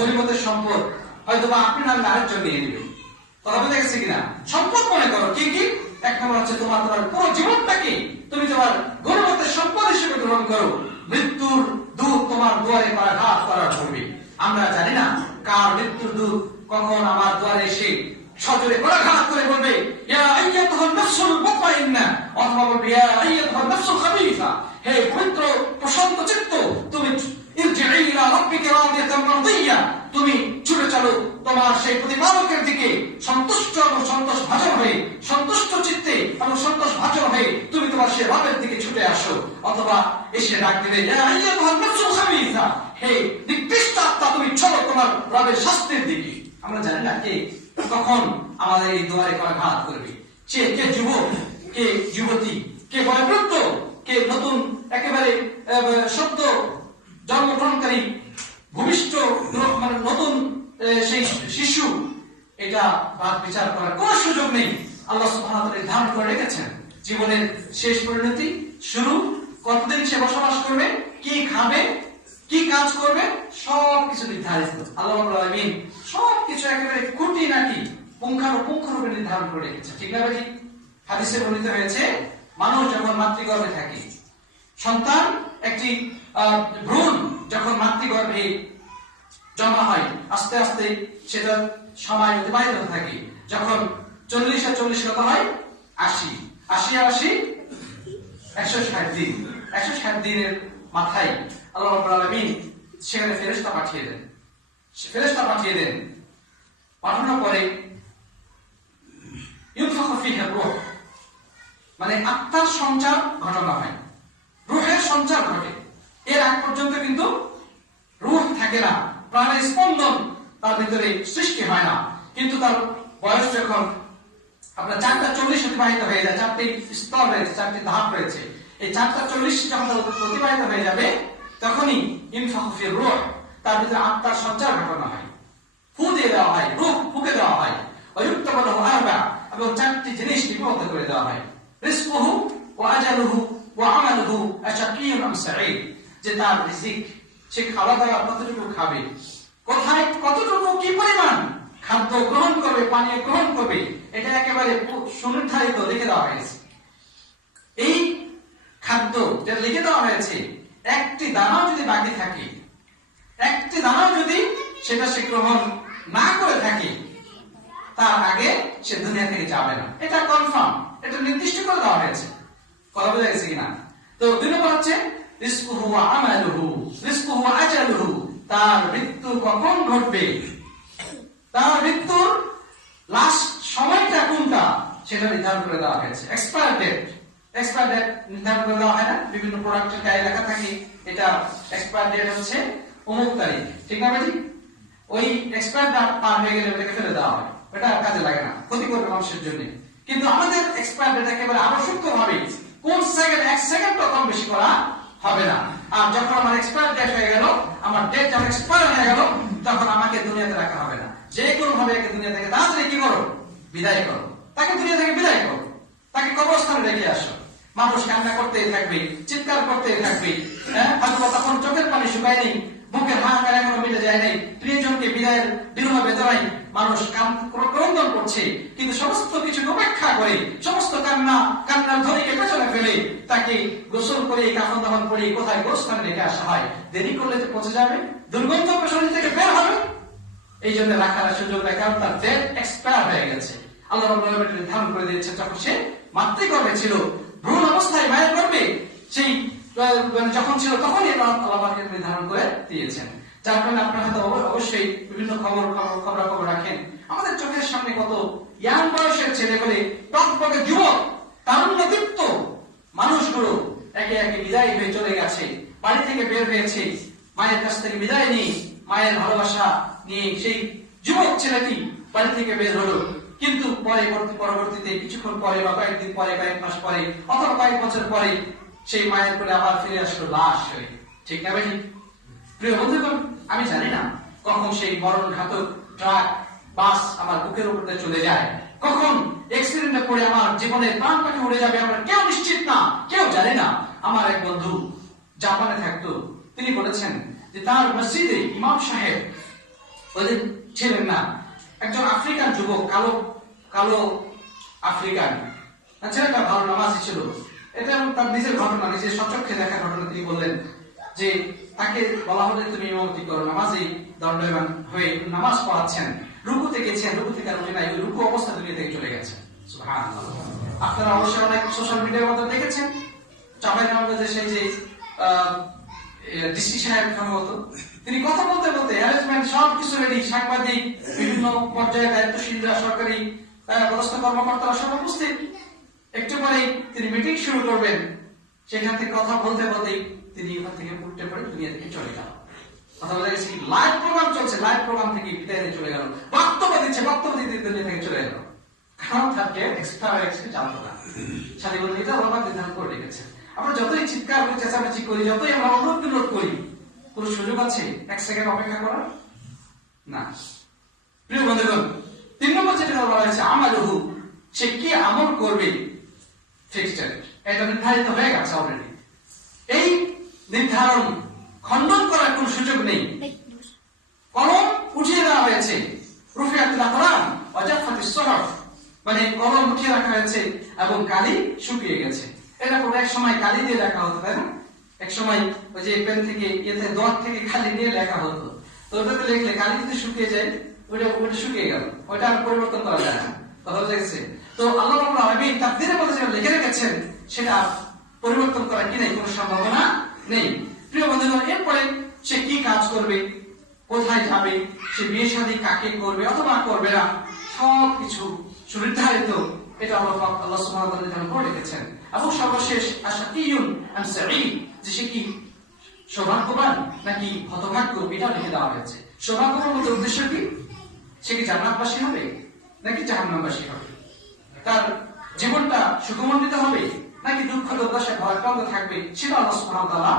গরিবদের সম্পদ হয়তো বা আপনি নামে আরেকজন নিয়ে নেবে। কথা বুঝে গেছে কিনা? সম্পদ মনে করো কি কি? এক নম্বর হচ্ছে তোমার পুরো জীবনটাকে তুমি তোমার গরিবদের সম্পদ হিসেবে গ্রহণ করো। মৃত্যুর দূত তোমার দুয়ারে ঘাত করার করবে। আমরা জানি না কার মৃত্যুর দূত কখন আমার দুয়ারে এসে সজোরে ঘাত করে বলবে ইয়া আইয়াতুহান নাফসুল মুতমাইন্না, অথবা বলবে ইয়া আইয়াতুহান নাফসুল খাবিসা, হে পবিত্র প্রশান্ত চিত্ত তুমি ইরজিই ইলা রাব্বিকা রাদিয়াতান মারদিয়া, তুমি ছুটে চলো তোমার সেই প্রতিপালকের দিকে সন্তুষ্ট এবং সন্তোষভাজন হয়ে, সন্তুষ্ট চিত্তে এবং সন্তোষভাজন হয়ে তুমি তোমার সে রবের দিকে ছুটে আসো। অথবা এসে ডাক দিলে ইয়া আইয়াতুহান নাফসুল খাবিসা, হে নিকৃষ্ট আত্মা তুমি চলো তোমার রবের শাস্তির দিকে। আমরা জানি না কে কখন আমাদের এই দুয়ারে ঘাত করবে। কে যুবক, কে যুবতী, কে বয়োবৃদ্ধ, কে নতুন একেবারে সদ্য জন্মগ্রহণকারী ভূমিষ্ঠ মানে নতুন সেই শিশু, এটা বাদ বিচার করার কোন সুযোগ নেই। আল্লাহ সুবহানাহু ওয়া তাআলা নির্ধারণ করে রেখেছেন জীবনের শেষ পরিণতি, শুরু, কতদিন সে বসবাস করবে, কি খাবে, কি কাজ করবে, সবকিছু নির্ধারিত। আল্লাহ রাব্বুল আলামিন সবকিছু একেবারে খুঁটিনাটি পুঙ্খানুপুঙ্খরূপে নির্ধারণ করে রেখেছে। ঠিক না ভাই? হাদিসে বর্ণিত হয়েছে মানুষ যখন মাতৃগর্ভে থাকে, সন্তান একটি ভ্রূণ যখন মাতৃগর্ভে জমা হয়, আস্তে আস্তে সেটা সময় অতিবাহিত হতে থাকে। যখন 40 আর 40 কত হয়? 80, 80 আর 80 160 দিন। 160 দিনের মাথায় আল্লাহ রাব্বুল আলামিন সেখানে ফেরেশতা পাঠিয়ে দেন। পাঠানোর পরে ইউনফাখু ফীহি রূহ, মানে আত্মার সঞ্চার ঘটনা হয়, রূহের সঞ্চার ঘটে। এর আগ পর্যন্ত কিন্তু রূহ থাকে না, প্রাণের স্পন্দন তার ভিতরে সৃষ্টি হয় না। কিন্তু তার বয়স যখন আপনার 4টা 40 অতিবাহিত হয়ে যায়, 4টি স্তর রয়েছে, 4টি ধাপ রয়েছে, এই 4টা 40 যখন অতিবাহিত হয়ে যাবে তখনই ইনফাখু ফির রূহ, তার ভিতরে আত্মার সঞ্চার ঘটনা হয়, ফু দিয়ে দেওয়া হয়, রূহ ফুঁকে দেওয়া হয়। ওয়ুক্তাবু লাহু আরবা, এবং 4টি জিনিস লিপিবদ্ধ করে দেওয়া হয়। রিজকুহু ওয়া আজালুহু ওয়া আমালুহু আশাকিয়্যুন আম সাঈদ, যে তার রিজিক, সে খাওয়া দাওয়া কতটুকু খাবে, কোথায় কতটুকু কি পরিমাণ খাদ্য গ্রহণ করবে, পানীয় গ্রহণ করবে, এটা একেবারে সুনির্ধারিত লিখে দেওয়া হয়েছে। এই খাদ্য যেটা লিখে দেওয়া হয়েছে, একটি দানাও যদি বাকি থাকে, একটি দানাও যদি সেটা সে গ্রহণ না করে থাকে, তার আগে সে দুনিয়া থেকে যাবে না। এটা কনফার্ম, এটা নির্দিষ্ট করে দেওয়া হয়েছে। কথা বোঝা গেছে কিনা? তো 2 নম্বর হচ্ছে রিজকুহু ওয়া আমালুহু, রিজকুহু ওয়া আজালুহু, তার মৃত্যু কখন ঘটবে, তার মৃত্যুর লাস্ট সময়টা কোনটা সেটা নির্ধারণ করে দেওয়া হয়েছে। এক্সপায়ার ডেট নির্ধারণ করে দেওয়া হয় না? বিভিন্ন প্রোডাক্টের গায়ে লেখা থাকে এটা এক্সপায়ার ডেট হচ্ছে অমুক তারিখ, ঠিক না ভাই? ওই এক্সপায়ার ডেট পার হয়ে গেলে ওটাকে ফেলে দেওয়া হয়, এটা কাজে লাগে না, ক্ষতি করবে মানুষের জন্য। কিন্তু আমাদের এক্সপায়ার ডেট একেবারে আরো সূক্ষ্মভাবে কোন সেকেন্ড, 1 সেকেন্ড কম বেশি করা হবে না। আর যখন আমার এক্সপায়ার ডেট হয়ে গেল, আমার ডেট যখন এক্সপায়ার হয়ে গেল, তখন আমাকে দুনিয়াতে রাখা হবে না। যে কোনো ভাবে একে দুনিয়া থেকে তাড়াতাড়ি কি করো? বিদায় করো। তাকে দুনিয়া থেকে বিদায় করো, তাকে কবরস্থানে রেখে আসো। মানুষ কান্না করতেই থাকবে, চিৎকার করতেই থাকবে, হয়তো তখন চোখের পানি শুকায়নি, মুখের হাহাকার এখনো মিটে যায় নাই, প্রিয়জনকে বিদায়ের বিরহ বেদনায় মানুষ ক্রন্দন করছে। কিন্তু সমস্ত কিছু উপেক্ষা করে, সমস্ত কান্নার ধ্বনিকে পেছনে ফেলে তাকে গোসল করে, কাফন দাফন করে কোথায় গোরস্থানে রেখে আসা হয়। দেরি করলে তো পচে যাবে, দুর্গন্ধ শরীর থেকে বের হবে। এই জন্য রাখার সুযোগ দেখা, তার ডেট এক্সপায়ার হয়ে গেছে। আল্লাহ রাব্বুল আলামিন নির্ধারণ করে দিয়েছেন যখন সে মাতৃগর্ভে ছিল, ভ্রূণ অবস্থায় মায়ের গর্ভে সেই যখন ছিল তখনই আল্লাহ নির্ধারণ করে দিয়েছেন। যার কারণে আপনারা হয়তো অবশ্যই বিভিন্ন খবর রাখেন। আমাদের চোখের সামনে কত ইয়াং বয়সের ছেলে বলে টকটকে যুবক, তারুণ্যদীপ্ত মানুষগুলো একে একে বিদায় হয়ে চলে গেছে, বাড়ি থেকে বের হয়েছে, মায়ের কাছ থেকে বিদায় নিয়ে, মায়ের ভালোবাসা নিয়ে সেই যুবক ছেলেটি বাড়ি থেকে বের হলো। কিন্তু পরবর্তীতে কিছুক্ষণ পরে বা কয়েকদিন পরে, কয়েক মাস পরে অথবা কয়েক বছর পরে সেই মায়ের কোলে আবার ফিরে আসলো লাশ হয়ে, ঠিক না ভাই? প্রিয় বন্ধুগণ, আমি জানি না কখন সেই মরণ ঘাতক ট্রাক, বাস আমার বুকের উপর দিয়ে চলে যায়, কখন অ্যাক্সিডেন্টে পড়ে আমার জীবনের প্রাণ পাখি উড়ে যাবে, আমরা কেউ নিশ্চিত না, কেউ জানে না। আমার এক বন্ধু জাপানে থাকতো, তিনি বলেছেন যে তার মসজিদে ইমাম সাহেব ওইদিন ছিলেন না। একজন আফ্রিকান যুবক, কালো কালো আফ্রিকান ছেলেটা ভালো নামাজি ছিল। এটা তার নিজের ঘটনা, নিজের সচক্ষে দেখা ঘটনা। তিনি বললেন যে তাকে বলা হলে তুমি ইমামতি করো, নামাজি দণ্ডায়মান হয়ে নামাজ পড়াচ্ছেন, রুকুতে গেছেন, রুকু থেকে আর উঠে নাই, ওই রুকু অবস্থা দুনিয়া থেকে চলে গেছে। সুবহানাল্লাহ। আপনারা অবশ্যই অনেক সোশ্যাল মিডিয়ার মধ্যে দেখেছেন চাঁপাইনবাবগঞ্জে সেই যে ডিসি সাহেব সম্ভবত, তিনি কথা বলতে বলতে অ্যারেঞ্জমেন্ট সবকিছু রেডি, সাংবাদিক, বিভিন্ন পর্যায়ে দায়িত্বশীলরা, সরকারি পদস্থ কর্মকর্তারা সব উপস্থিত। একটু পরেই তিনি মিটিং শুরু করবেন, সেখান থেকে কথা বলতে বলতেই তিনি ওখান থেকে উঠতে পড়ে দুনিয়া থেকে চলে গেল। কথা বলা গেছে লাইভ প্রোগ্রাম চলছে, লাইভ প্রোগ্রাম থেকে বিদায় দিয়ে চলে গেল, বক্তব্য দিচ্ছে, বক্তব্য দিতে দুনিয়া থেকে চলে গেল। কারণ তার ডেট এক্সপায়ার জানতো না। সাথে বলুন এটা আল্লাহ নির্ধারণ করে রেখেছেন। আমরা যতই চিৎকার করি, চেঁচামেচি করি, যতই আমরা অনুরোধ বিরোধ করি, কোন সুযোগ আছে এক সেকেন্ড অপেক্ষা করার? না। প্রিয় বন্ধুগণ, 3 নম্বর যেটা বলা হয়েছে আমালুহু, সে কি আমল করবে, ফিক্সড, এটা নির্ধারিত হয়ে গেছে অলরেডি। এই নির্ধারণ খণ্ডন করার কোন সুযোগ নেই। কলম উঠিয়ে দেওয়া হয়েছে, রুফিয়াতুল আকলাম ওয়া জাফাতিস সুহুফ, মানে কলম উঠিয়ে রাখা হয়েছে এবং কালি শুকিয়ে গেছে। এটা কোনো এক সময় কালি দিয়ে লেখা হতো, তাই না? এক সময় ওই যে পেন থেকে ইয়েতে দোয়াত থেকে কালি দিয়ে লেখা হতো। তো ওটাতে লিখলে কালি যদি শুকিয়ে যায়, ওটা শুকিয়ে গেল, ওটা আর পরিবর্তন করা যায় না। কথা লেগেছে? তো আল্লাহ রাব্বুল আলামিন তাকদীরের মধ্যে যেটা লিখে রেখেছেন সেটা পরিবর্তন করা কি নেই, কোনো সম্ভাবনা নেই। প্রিয় বন্ধুগণ, এরপরে সে কি কাজ করবে, কোথায় যাবে, সে বিয়ে শাদী কাকে করবে অথবা করবে না, সবকিছু সুনির্ধারিত। এটা আল্লাহ সুবহানাহু ওয়া তাআলা নির্ধারণ করে রেখেছেন। এবং সর্বশেষ আশাকিয়ুন আম সাঈদ, যে সে কি সৌভাগ্যবান নাকি হতভাগ্য, এটা লিখে দেওয়া হয়েছে। সৌভাগ্যবান বলতে উদ্দেশ্য কি? সে কি জান্নাতবাসী হবে নাকি জাহান্নামবাসী হবে? তার জীবনটা সুখমণ্ডিত হবে নাকি দুঃখ দুর্দশায় ভরাক্রান্ত থাকবে, সেটা আল্লাহ সুবহানাহু ওয়া তাআলা